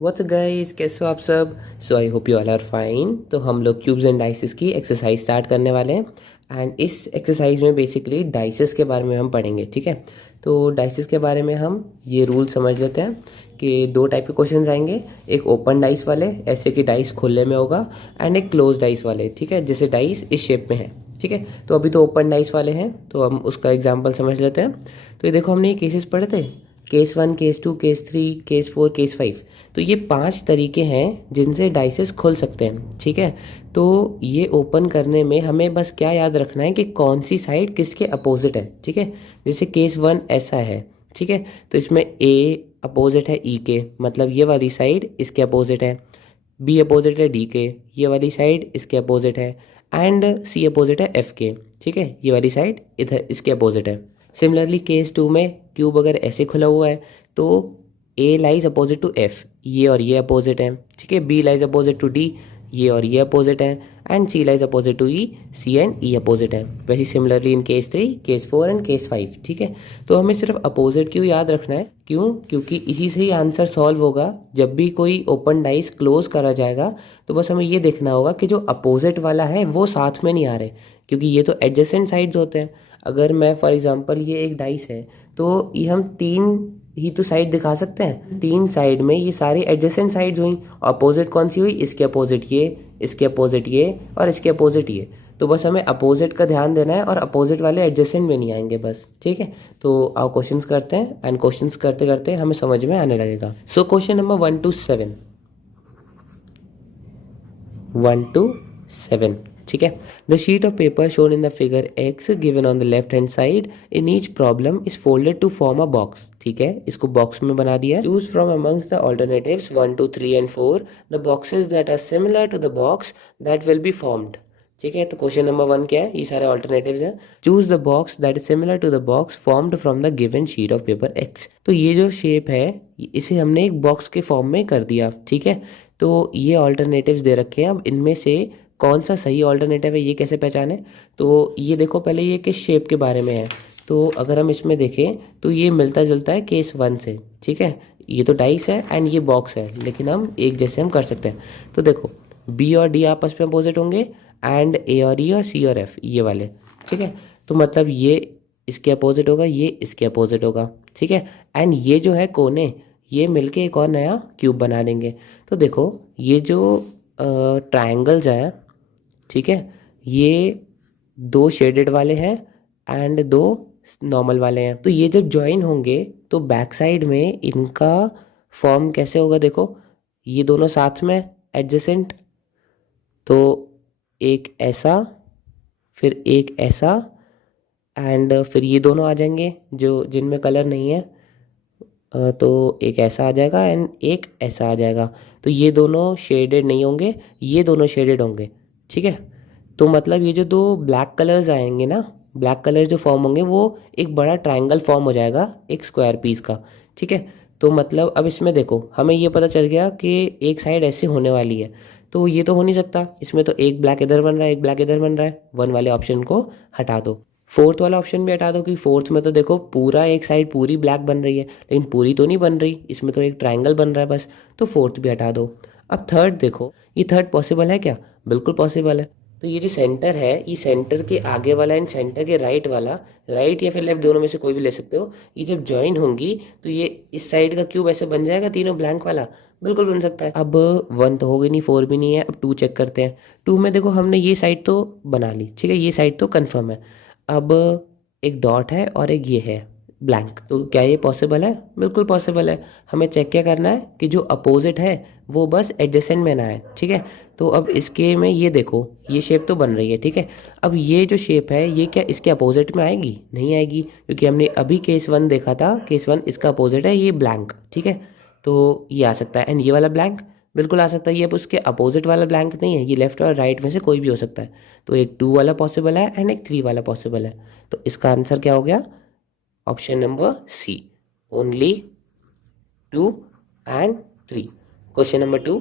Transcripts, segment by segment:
What's guys, कैसे हो आप सब। So I hope you all are fine. तो हम लोग क्यूब्स एंड डाइसेस की एक्सरसाइज स्टार्ट करने वाले हैं। एंड इस एक्सरसाइज में बेसिकली डाइसेस के बारे में हम पढ़ेंगे, ठीक है। तो डाइसेस के बारे में हम ये रूल समझ लेते हैं कि दो टाइप के क्वेश्चंस आएंगे। एक ओपन डाइस वाले, ऐसे कि डाइस खुले में होगा, एंड एक क्लोज डाइस वाले, ठीक है, जैसे डाइस इस शेप में है, ठीक है। तो अभी तो ओपन डाइस वाले हैं, तो हम उसका एग्जाम्पल समझ लेते हैं। तो ये देखो, हमने ये केसेस पढ़े थे, case 1, case 2, case 3, case 4, case 5। तो ये 5 तरीके हैं जिनसे डाइसेस खुल सकते हैं, ठीक है। तो ये ओपन करने में हमें बस क्या याद रखना है कि कौन सी साइड किसके अपोजिट है, ठीक है। जैसे केस 1 ऐसा है, ठीक है। तो इसमें ए अपोजिट है ई के, मतलब ये वाली साइड इसके अपोजिट है। बी अपोजिट है डी के, ये वाली साइड इसके अपोजिट है। एंड सी अपोजिट है एफ के, ठीक है, ये वाली साइड इधर इसके अपोजिट है। सिमिलरली केस 2 में क्यूब अगर ऐसे खुला हुआ है तो A lies opposite to F, ये और ये अपोजिट है, ठीक है। B lies opposite to D, ये और ये अपोजिट है। And C lies opposite to E, C and E opposite है। वैसे similarly in case 3, case 4 and case 5, ठीक है। तो हमें सिर्फ अपोजिट क्यों याद रखना है, क्यों, क्योंकि इसी से ही आंसर सॉल्व होगा। जब भी कोई ओपन डाइस क्लोज करा जाएगा तो बस हमें ये देखना होगा कि जो अपोजिट वाला है वो साथ में नहीं आ रहे, क्योंकि ये तो एडजेसेंट साइड्स होते हैं। अगर मैं फॉर एग्जांपल ये एक डाइस है तो ये हम 3 ही तो साइड दिखा सकते हैं। 3 साइड में ये सारी एडजेसेंट साइड्स हुई। अपोजिट कौन सी हुई, इसके अपोजिट ये, इसके अपोजिट ये और इसके अपोजिट ये। तो बस हमें अपोजिट का ध्यान देना है और अपोजिट वाले एडजेसेंट में नहीं आएंगे बस, ठीक है। तो आओ क्वेश्चंस करते हैं, एंड क्वेश्चंस करते करते हमें समझ में आने लगेगा। So question number 1 to 7, 1 to 7, ठीक है। The sheet of paper shown in the figure X given on the left hand side in each problem is folded to form a box, ठीक है। इसको बॉक्स में बना दिया है। Choose from amongst the alternatives 1, 2, 3 and 4 the boxes that are similar to the box that will be formed, ठीक है। तो क्वेश्चन नंबर 1 क्या है, ये सारे ऑल्टरनेटिव्स हैं। Choose the box that is similar to the box formed from the given sheet of paper X. तो ये जो शेप है इसे हमने एक बॉक्स के फॉर्म में कर दिया, ठीक है। तो ये ऑल्टरनेटिव्स दे रखे हैं। अब इनमें से कौन सा सही ऑल्टरनेटिव है ये कैसे पहचाने। तो ये देखो, पहले ये किस शेप के बारे में है। तो अगर हम इसमें देखें तो ये मिलता जुलता है केस 1 से, ठीक है। ये तो डाइस है एंड ये बॉक्स है, लेकिन हम एक जैसे हम कर सकते हैं। तो देखो, बी और डी आपस में अपोजिट होंगे, एंड ए और ई और सी और एफ ये वाले, ठीक है। तो मतलब ये इसके अपोजिट होगा, ये इसके अपोजिट होगा, ठीक है। एंड ये जो है कोने, ये मिलके एक और नया क्यूब बना देंगे। तो देखो, ये जो ट्रायंगल्स हैं, ठीक है, ये 2 शेडेड वाले हैं एंड 2 नॉर्मल वाले हैं। तो ये जब ज्वाइन होंगे तो बैक साइड में इनका फॉर्म कैसे होगा, देखो, ये दोनों साथ में एडजेसेंट, तो एक ऐसा, फिर एक ऐसा, एंड फिर ये दोनों आ जाएंगे जो जिनमें कलर नहीं है। तो एक ऐसा आ जाएगा एंड एक ऐसा आ जाएगा। तो ये दोनों शेडेड नहीं होंगे, ये दोनों शेडेड होंगे, ठीक है। तो मतलब ये जो 2 ब्लैक कलर्स आएंगे ना, ब्लैक कलर जो फॉर्म होंगे वो एक बड़ा ट्रायंगल फॉर्म हो जाएगा एक स्क्वायर पीस का, ठीक है। तो मतलब अब इसमें देखो, हमें ये पता चल गया कि एक साइड ऐसे होने वाली है। तो ये तो हो नहीं सकता, इसमें तो एक ब्लैक इधर बन रहा है, एक ब्लैक इधर बन रहा है। 1 वाले ऑप्शन को हटा दो, फोर्थ वाला ऑप्शन भी हटा दो, कि फोर्थ में तो देखो पूरा एक साइड पूरी ब्लैक बन रही है, लेकिन पूरी तो नहीं बन रही, इसमें तो एक ट्रायंगल बन रहा है बस। तो फोर्थ भी हटा दो। अब थर्ड देखो, ये थर्ड पॉसिबल है क्या, बिल्कुल पॉसिबल है। तो ये जो सेंटर है, ये सेंटर के आगे वाला एंड सेंटर के राइट वाला, राइट या फिर लेफ्ट दोनों में से कोई भी ले सकते हो, ये जब ज्वाइन होंगी तो ये इस साइड का क्यूब ऐसे बन जाएगा, तीनों ब्लैंक वाला, बिल्कुल बन सकता है। अब 1 तो हो गई नहीं, 4 भी नहीं है। अब 2 चेक करते हैं। 2 में देखो, हमने ये साइड तो बना ली, ठीक है, ये साइड तो कन्फर्म है। अब एक डॉट है और एक ये है ब्लैंक, तो क्या ये पॉसिबल है, बिल्कुल पॉसिबल है। हमें चेक क्या करना है कि जो अपोजिट है वो बस एडजेसेंट में ना है, ठीक है। तो अब इसके में ये देखो, ये शेप तो बन रही है, ठीक है। अब ये जो शेप है ये क्या इसके अपोजिट में आएगी, नहीं आएगी, क्योंकि हमने अभी केस 1 देखा था, केस 1 इसका अपोजिट है ये ब्लैंक, ठीक है। तो ये आ सकता है, एंड ये वाला ब्लैंक बिल्कुल आ सकता है। ये अब उसके अपोजिट वाला ब्लैंक नहीं है, ये लेफ्ट और राइट में से कोई भी हो सकता है। तो एक 2 वाला पॉसिबल है एंड एक 3 वाला पॉसिबल है। तो इसका आंसर क्या हो गया, option number C, only 2 and 3। Question number 2,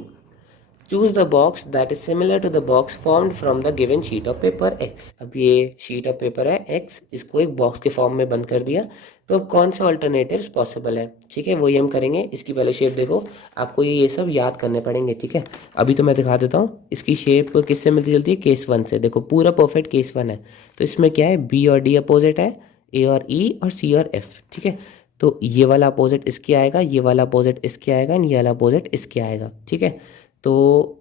choose the box that is similar to the box formed from the given sheet of paper X. अब ये शीट ऑफ पेपर है एक्स, इसको एक बॉक्स के फॉर्म में बंद कर दिया, तो अब कौन से ऑल्टरनेटिव्स पॉसिबल है, ठीक है, वही हम करेंगे। इसकी पहले शेप देखो, आपको ये सब याद करने पड़ेंगे, ठीक है। अभी तो मैं दिखा देता हूँ इसकी शेप किससे मिलती जुलती है, केस वन से। देखो पूरा परफेक्ट केस वन है, तो इसमें क्या है, बी और डी अपोजिट है, ए और ई और सी और एफ, ठीक है। तो ये वाला अपोजिट इसके आएगा, ये वाला अपोजिट इसके आएगा एंड ये वाला अपोजिट इसके आएगा, ठीक है। तो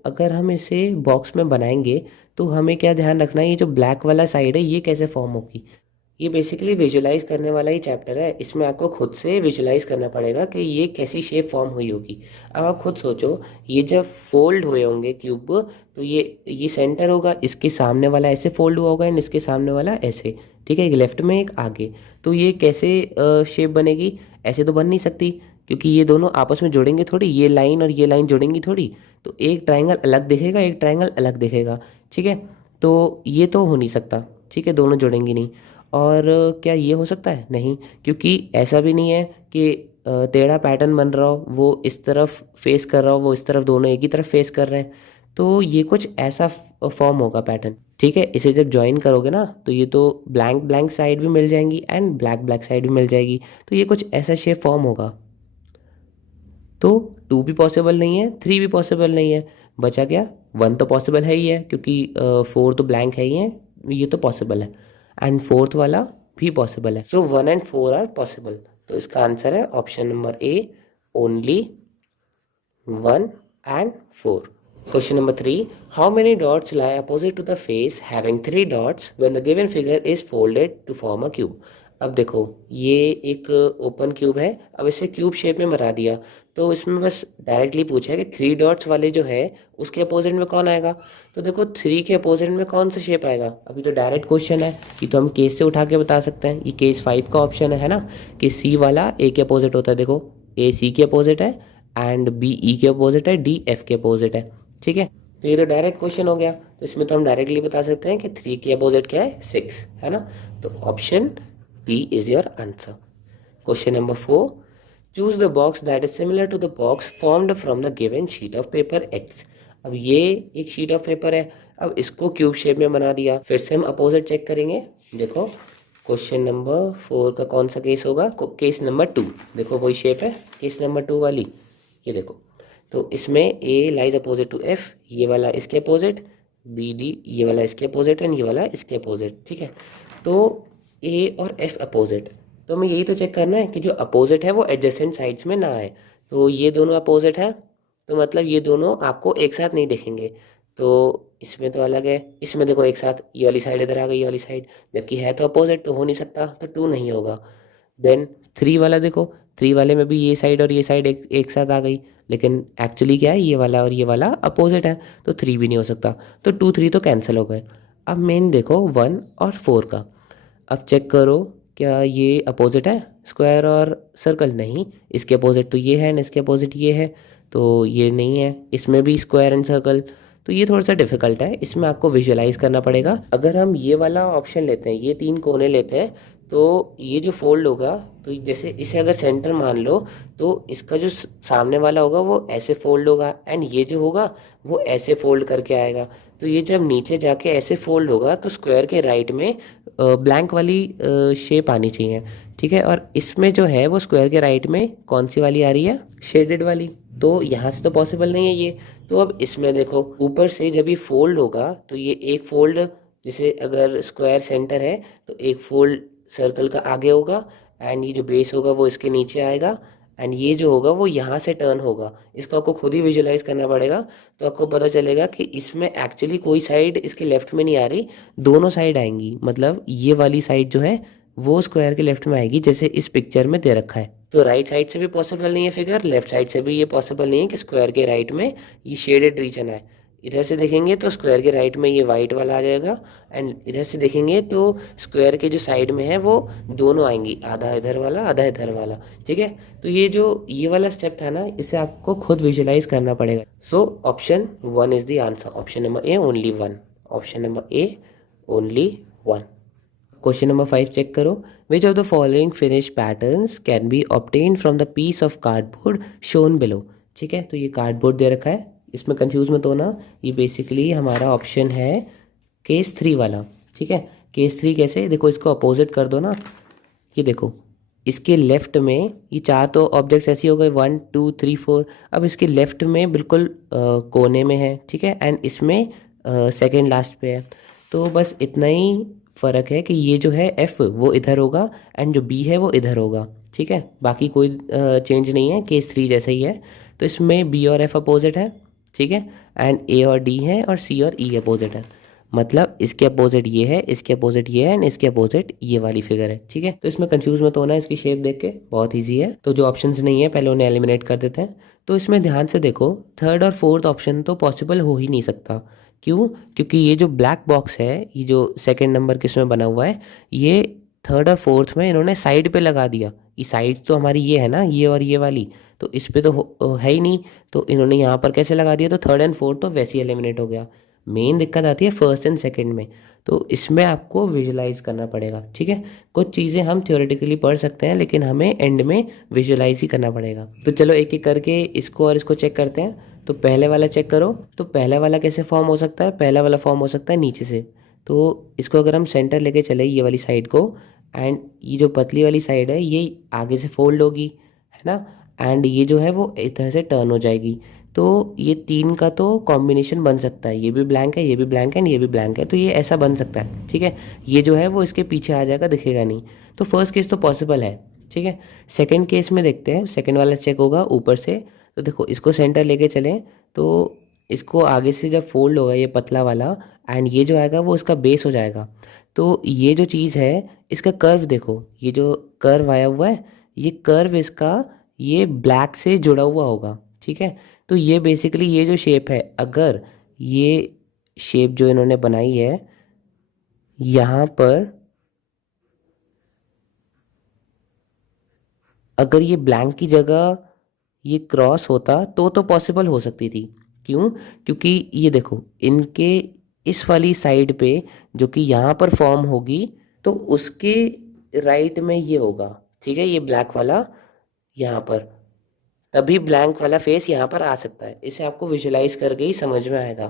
अगर हम इसे बॉक्स में बनाएंगे तो हमें क्या ध्यान रखना है, ये जो ब्लैक वाला साइड है ये कैसे फॉर्म होगी। ये बेसिकली विजुलाइज करने वाला ही चैप्टर है, इसमें आपको खुद से विजुलाइज करना पड़ेगा कि ये कैसी शेप फॉर्म हुई होगी। अब आप खुद सोचो, ये जब फोल्ड हुए होंगे क्यूब, तो ये सेंटर होगा, इसके सामने वाला ऐसे फोल्ड हुआ होगा एंड इसके सामने वाला ऐसे, ठीक है, एक लेफ्ट में एक आगे। तो ये कैसे शेप बनेगी, ऐसे तो बन नहीं सकती, क्योंकि ये दोनों आपस में जुड़ेंगे थोड़ी, ये लाइन और ये लाइन जुड़ेंगी थोड़ी, तो एक ट्राइंगल अलग दिखेगा, एक ट्राइंगल अलग दिखेगा, ठीक है। तो ये तो हो नहीं सकता, ठीक है, दोनों जुड़ेंगी नहीं। और क्या ये हो सकता है, नहीं, क्योंकि ऐसा भी नहीं है कि टेढ़ा पैटर्न बन रहा हो, वो इस तरफ फेस कर रहा हो, वो इस तरफ, दोनों एक ही तरफ फेस कर रहे हैं। तो ये कुछ ऐसा फॉर्म होगा पैटर्न, ठीक है। इसे जब ज्वाइन करोगे ना, तो ये तो ब्लैंक ब्लैंक साइड भी मिल जाएंगी एंड ब्लैक ब्लैक साइड भी मिल जाएगी, तो ये कुछ ऐसा शेप फॉर्म होगा। तो 2 भी पॉसिबल नहीं है, 3 भी पॉसिबल नहीं है, बचा क्या, 1 तो पॉसिबल है ही है, क्योंकि 4 तो ब्लैंक है ही है, ये तो पॉसिबल है, एंड फोर्थ वाला भी पॉसिबल है। सो 1 एंड 4 आर पॉसिबल। तो इसका आंसर है option number A, only 1 and 4। Question number 3. How many dots lie opposite to the face having 3 dots when the given figure is folded to form a cube? अब देखो, ये एक open cube है, अब इसे क्यूब शेप में बना दिया, तो इसमें बस डायरेक्टली पूछा है कि 3 डॉट्स वाले जो है उसके अपोजिट में कौन आएगा। तो देखो 3 के अपोजिट में कौन सा शेप आएगा, अभी तो डायरेक्ट क्वेश्चन है, ये तो हम केस से उठा के बता सकते हैं। ये केस 5 का ऑप्शन है ना, कि सी वाला ए के अपोजिट होता है, देखो ए सी के अपोजिट है एंड बी ई के अपोजिट है, डी एफ के अपोजिट है, ठीक है। तो ये तो डायरेक्ट क्वेश्चन हो गया, तो इसमें तो हम डायरेक्टली बता सकते हैं कि 3 के अपोजिट क्या है, 6 है ना। तो option B is your answer. Question number 4. Choose the box that is similar to the box formed from the given sheet of paper X. अब ये एक शीट ऑफ पेपर है, अब इसको क्यूब शेप में बना दिया, फिर से हम अपोजिट चेक करेंगे। देखो क्वेश्चन नंबर 4 का कौन सा केस होगा, केस नंबर 2। देखो वही शेप है केस नंबर 2 वाली, ये देखो। तो इसमें ए लाइज अपोजिट टू एफ, ये वाला इसके अपोजिट, बी डी ये वाला इसके अपोजिट एंड ये वाला इसके अपोजिट, ठीक है। तो ए और एफ अपोजिट, तो हमें यही तो चेक करना है कि जो अपोजिट है वो एडजेसेंट साइड्स में ना आए। तो ये दोनों अपोजिट है, तो मतलब ये दोनों आपको एक साथ नहीं दिखेंगे, तो इसमें तो अलग है, इसमें देखो एक साथ ये वाली साइड इधर आ गई, ये वाली साइड, जबकि है तो अपोजिट, तो हो नहीं सकता, तो 2 नहीं होगा। देन 3 वाला देखो, 3 वाले में भी ये साइड और ये साइड एक साथ आ गई, लेकिन एक्चुअली क्या है, ये वाला और ये वाला अपोजिट है, तो 3 भी नहीं हो सकता, तो 2 3 तो कैंसिल हो गए। अब मेन देखो 1 और 4 का, अब चेक करो क्या ये अपोजिट है, स्क्वायर और सर्कल, नहीं, इसके अपोजिट तो ये है ना, इसके अपोजिट ये है, तो ये नहीं है, इसमें भी स्क्वायर एंड सर्कल, तो ये थोड़ा सा डिफिकल्ट है, इसमें आपको विजुअलाइज करना पड़ेगा। अगर हम ये वाला ऑप्शन लेते हैं, ये 3 कोने लेते हैं, तो ये जो फोल्ड होगा, तो जैसे इसे अगर सेंटर मान लो, तो इसका जो सामने वाला होगा वो ऐसे फोल्ड होगा एंड ये जो होगा वो ऐसे फोल्ड करके आएगा। तो ये जब नीचे जाके ऐसे फोल्ड होगा तो स्क्वायर के राइट में ब्लैंक वाली शेप आनी चाहिए, ठीक है। और इसमें जो है वो स्क्वायर के राइट में कौन सी वाली आ रही है, शेडेड वाली, तो यहाँ से तो पॉसिबल नहीं है ये। तो अब इसमें देखो ऊपर से जब ये फोल्ड होगा, तो ये एक फोल्ड, जैसे अगर स्क्वायर सेंटर है तो एक फोल्ड सर्कल का आगे होगा एंड ये जो बेस होगा वो इसके नीचे आएगा एंड ये जो होगा वो यहाँ से टर्न होगा। इसको आपको खुद ही विजुलाइज करना पड़ेगा, तो आपको पता चलेगा कि इसमें एक्चुअली कोई साइड इसके लेफ्ट में नहीं आ रही, दोनों साइड आएंगी, मतलब ये वाली साइड जो है वो स्क्वायर के लेफ्ट में आएगी, जैसे इस पिक्चर में दे रखा है। तो राइट साइड से भी पॉसिबल नहीं है फिगर, लेफ्ट साइड से भी ये पॉसिबल नहीं है कि स्क्वायर के राइट में ये शेडेड रीजन है। इधर से देखेंगे तो स्क्वायर के राइट में ये वाइट वाला आ जाएगा एंड इधर से देखेंगे तो स्क्वायर के जो साइड में है वो दोनों आएंगी, आधा इधर वाला आधा इधर वाला, ठीक है। तो ये वाला स्टेप था ना, इसे आपको खुद विजुलाइज करना पड़ेगा। So option 1 is the answer, option number A only 1, option number A only 1। Question number 5 check करो, which of the following finish patterns can be obtain from the piece of cardboard shown below. ठीक है, तो ये cardboard दे रखा है, इसमें confuse मत होना, ये बेसिकली हमारा ऑप्शन है केस 3 वाला, ठीक है। केस 3 कैसे, देखो इसको अपोजिट कर दो ना, ये देखो इसके लेफ्ट में ये चार तो ऑब्जेक्ट्स ऐसे हो गए 1 2 3 4, अब इसके लेफ्ट में बिल्कुल कोने में है, ठीक है, एंड इसमें सेकंड लास्ट पे है। तो बस इतना ही फ़र्क है कि ये जो है एफ़ वो इधर होगा एंड जो बी है वो इधर होगा, ठीक है। बाकी कोई चेंज नहीं है, केस 3 जैसा ही है। तो इसमें बी और एफ़ अपोजिट है, ठीक है, एंड ए और डी है और सी और ई अपोजिट है। मतलब इसके अपोजिट ये है, इसके अपोजिट ये है एंड इसके अपोजिट ये वाली फिगर है, ठीक है। तो इसमें कंफ्यूज मत होना, इसकी शेप देख के बहुत इजी है। तो जो ऑप्शंस नहीं है पहले उन्हें एलिमिनेट कर देते हैं। तो इसमें ध्यान से देखो, थर्ड और फोर्थ ऑप्शन तो पॉसिबल हो ही नहीं सकता। क्यों? क्योंकि ये जो ब्लैक बॉक्स है, ये जो सेकेंड नंबर किसमें बना हुआ है, ये थर्ड और फोर्थ में इन्होंने साइड पे लगा दिया। ये साइड तो हमारी ये है ना, ये और ये वाली, तो इस पे तो है ही नहीं, तो इन्होंने यहाँ पर कैसे लगा दिया, तो थर्ड एंड फोर्थ तो वैसे ही एलिमिनेट हो गया। मेन दिक्कत आती है फर्स्ट एंड सेकंड में, तो इसमें आपको विजुलाइज करना पड़ेगा, ठीक है। कुछ चीज़ें हम थ्योरेटिकली पढ़ सकते हैं लेकिन हमें एंड में विजुलाइज ही करना पड़ेगा। तो चलो एक एक करके इसको और इसको चेक करते हैं। तो पहले वाला चेक करो, तो पहला वाला कैसे फॉर्म हो सकता है, पहला वाला फॉर्म हो सकता है नीचे से। तो इसको अगर हम सेंटर लेके चले ये वाली साइड को, एंड ये जो पतली वाली साइड है ये आगे से फोल्ड होगी, है ना, एंड ये जो है वो इधर से टर्न हो जाएगी। तो ये तीन का तो कॉम्बिनेशन बन सकता है, ये भी ब्लैंक है, ये भी ब्लैंक है एंड ये भी ब्लैंक है, तो ये ऐसा बन सकता है, ठीक है। ये जो है वो इसके पीछे आ जाएगा, दिखेगा नहीं। तो फर्स्ट केस तो पॉसिबल है, ठीक है। सेकंड केस में देखते हैं, सेकंड वाला चेक होगा ऊपर से। तो देखो इसको सेंटर लेके चलें, तो इसको आगे से जब फोल्ड होगा ये पतला वाला, एंड ये जो आएगा वो इसका बेस हो जाएगा। तो ये जो चीज़ है इसका कर्व देखो, ये जो कर्व आया हुआ है, ये कर्व इसका ये ब्लैक से जुड़ा हुआ होगा, ठीक है। तो ये बेसिकली ये जो शेप है, अगर ये शेप जो इन्होंने बनाई है यहाँ पर, अगर ये ब्लैंक की जगह ये क्रॉस होता तो पॉसिबल हो सकती थी। क्यों? क्योंकि ये देखो इनके इस वाली साइड पे जो कि यहाँ पर फॉर्म होगी, तो उसके राइट में ये होगा, ठीक है, ये ब्लैक वाला यहाँ पर, तभी ब्लैंक वाला फेस यहाँ पर आ सकता है। इसे आपको विजुलाइज करके ही समझ में आएगा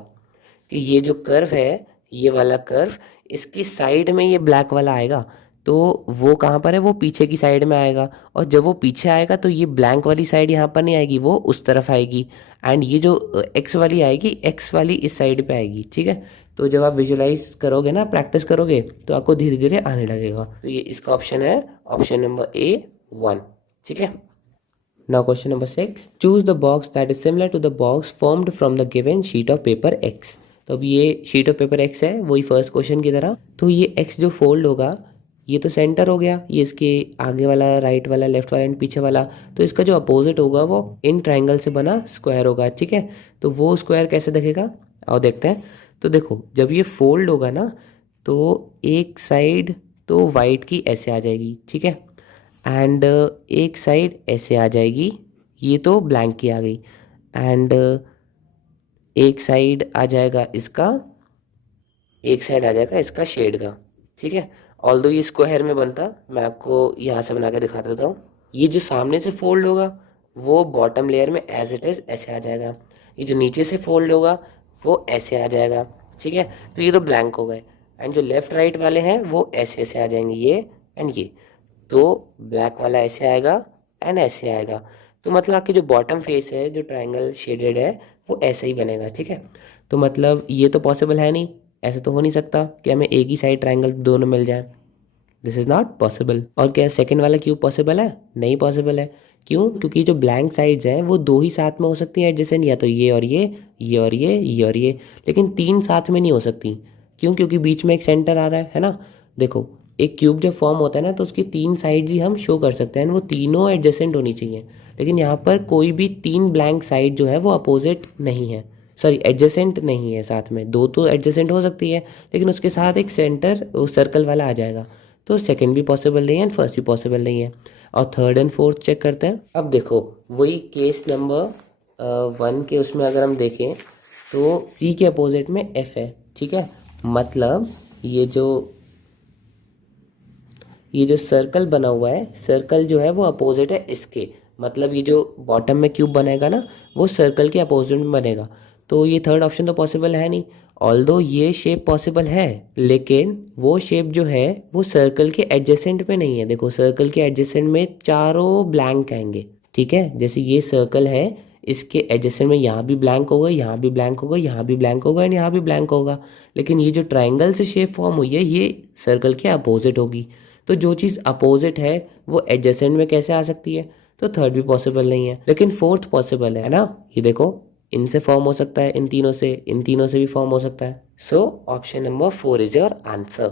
कि ये जो कर्व है, ये वाला कर्व, इसकी साइड में ये ब्लैक वाला आएगा, तो वो कहाँ पर है, वो पीछे की साइड में आएगा। और जब वो पीछे आएगा तो ये ब्लैंक वाली साइड यहाँ पर नहीं आएगी, वो उस तरफ आएगी, एंड ये जो एक्स वाली आएगी, एक्स वाली इस साइड पे आएगी, ठीक है। तो जब आप विजुलाइज करोगे ना, प्रैक्टिस करोगे, तो आपको धीरे धीरे आने लगेगा। तो ये इसका ऑप्शन है, ऑप्शन नंबर A1, ठीक है। Now question number 6. Choose the box that is similar to the box formed from the given sheet of paper X. तो अब ये शीट ऑफ पेपर X है, वही फर्स्ट क्वेश्चन की तरह। तो ये X जो फोल्ड होगा, ये तो सेंटर हो गया, ये इसके आगे वाला, राइट वाला, लेफ्ट वाला एंड पीछे वाला। तो इसका जो अपोजिट होगा वो इन ट्राइंगल से बना स्क्वायर होगा, ठीक है। तो वो स्क्वायर कैसे दिखेगा, आओ देखते हैं। तो देखो जब ये फोल्ड होगा ना, तो एक साइड तो वाइट की ऐसे आ जाएगी, ठीक है, एंड एक साइड ऐसे आ जाएगी, ये तो ब्लैंक की आ गई, एंड एक साइड आ जाएगा इसका, एक साइड आ जाएगा इसका शेड का, ठीक है। ऑल्दो ये स्क्वायर में बनता, मैं आपको यहाँ से बना के दिखा देता हूँ। ये जो सामने से फोल्ड होगा वो बॉटम लेयर में एज इट इज़ ऐसे आ जाएगा, ये जो नीचे से फोल्ड होगा वो ऐसे आ जाएगा, ठीक है। तो ये तो ब्लैंक हो गए, एंड जो लेफ्ट राइट वाले हैं वो ऐसे ऐसे आ जाएंगे, ये एंड ये। तो ब्लैक वाला ऐसे आएगा एंड ऐसे आएगा। तो मतलब आपकी जो बॉटम फेस है, जो ट्रायंगल शेडेड है, वो ऐसे ही बनेगा, ठीक है। तो मतलब ये तो पॉसिबल है नहीं, ऐसे तो हो नहीं सकता कि हमें एक ही साइड ट्रायंगल दोनों मिल जाए। This is not possible. और क्या सेकंड वाला क्यों पॉसिबल है? नहीं पॉसिबल है। क्यों? क्योंकि जो ब्लैंक साइड्स हैं वो दो ही साथ में हो सकती हैं एडजेसेंट, या तो ये और ये और ये और ये, लेकिन तीन साथ में नहीं हो सकती। क्यों? क्योंकि बीच में एक सेंटर आ रहा है ना। देखो एक क्यूब जब फॉर्म होता है ना, तो उसकी तीन साइड्स ही हम शो कर सकते हैं, वो तीनों एडजेसेंट होनी चाहिए। लेकिन यहाँ पर कोई भी तीन ब्लैंक साइड जो है वो अपोजिट नहीं है, सॉरी एडजेसेंट नहीं है। साथ में दो तो एडजेसेंट हो सकती है, लेकिन उसके साथ एक सेंटर सर्कल वाला आ जाएगा। तो सेकंड भी पॉसिबल नहीं है एंड फर्स्ट भी पॉसिबल नहीं है। और थर्ड एंड फोर्थ चेक करते हैं। अब देखो वही केस नंबर 1 के उसमें अगर हम देखें तो सी के अपोजिट में एफ है, ठीक है। मतलब ये जो सर्कल बना हुआ है, सर्कल जो है वो अपोजिट है इसके। मतलब ये जो बॉटम में क्यूब बनेगा ना, वो सर्कल के अपोजिट में बनेगा। तो ये थर्ड ऑप्शन तो पॉसिबल है नहीं। ऑल्दो ये शेप पॉसिबल है, लेकिन वो शेप जो है वो सर्कल के एडजेसेंट में नहीं है। देखो सर्कल के एडजेसेंट में चारों ब्लैंक आएंगे, ठीक है। जैसे ये सर्कल है, इसके एडजेसेंट में यहाँ भी ब्लैंक होगा, यहाँ भी ब्लैंक होगा, यहाँ भी ब्लैंक होगा एंड यहाँ भी ब्लैंक होगा। लेकिन ये जो ट्राइंगल से शेप फॉर्म हुई है ये सर्कल के अपोजिट होगी। तो जो चीज़ अपोजिट है वो एडजेसेंट में कैसे आ सकती है? तो थर्ड भी पॉसिबल नहीं है, लेकिन फोर्थ पॉसिबल है ना। ये देखो इनसे फॉर्म हो सकता है, इन तीनों से भी फॉर्म हो सकता है। So option number 4 is your answer.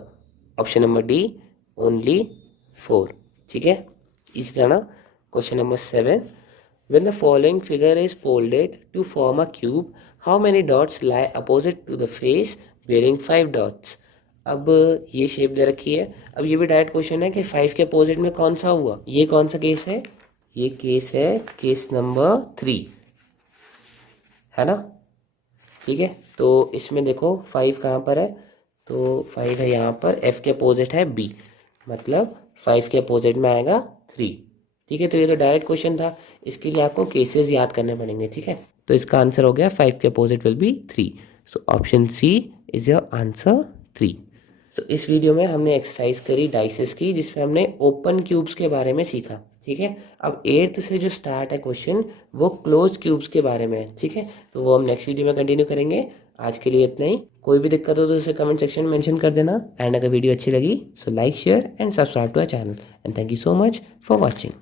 Option number D only 4, ठीक है। इसी तरह question number 7, when the following figure is folded to form a cube, how many dots lie opposite to the face bearing 5 dots? अब ये shape दे रखी है। अब ये भी डायरेक्ट क्वेश्चन है कि 5 के अपोजिट में कौन सा हुआ। ये कौन सा केस है? ये केस है केस नंबर 3, है ना, ठीक है। तो इसमें देखो 5 कहाँ पर है? तो 5 है यहाँ पर, F के अपोजिट है B, मतलब 5 के अपोजिट में आएगा 3, ठीक है। तो ये तो डायरेक्ट क्वेश्चन था, इसके लिए आपको केसेस याद करने पड़ेंगे, ठीक है। तो इसका आंसर हो गया 5 के opposite will be 3। So option C is your answer 3। तो इस वीडियो में हमने एक्सरसाइज करी डाइसेस की, जिसमें हमने ओपन क्यूब्स के बारे में सीखा, ठीक है। अब 8th से जो स्टार्ट है क्वेश्चन वो क्लोज क्यूब्स के बारे में है, ठीक है। तो वो हम नेक्स्ट वीडियो में कंटिन्यू करेंगे। आज के लिए इतना ही। कोई भी दिक्कत हो तो उसे कमेंट सेक्शन में मेंशन कर देना। एंड अगर वीडियो अच्छी लगी so like share and subscribe to our channel. And thank you so much for watching.